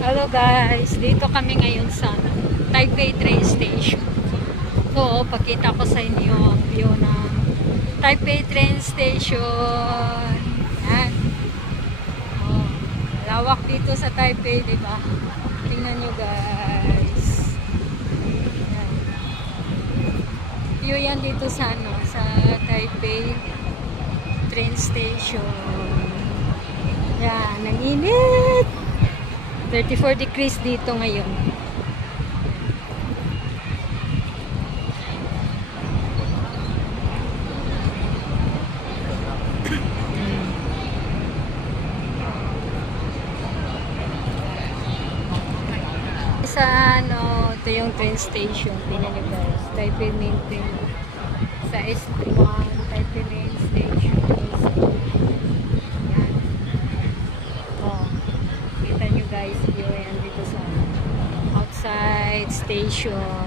Hello guys, dito kami ngayon sa Taipei train station. So, pakita ko sa inyo ang view ng Taipei train station. Yan. Oh, lawak dito sa Taipei, di ba? Tingnan nyo guys. Yan. View yan dito sa sa Taipei train station. Yan, ang init. 34 degrees dito ngayon. Sa ito yung train station. Tingnan nyo guys. Taipei main train. Sa S1, Taipei main station. Yan. Oh. Kita nyo guys, view yan dito sa outside station.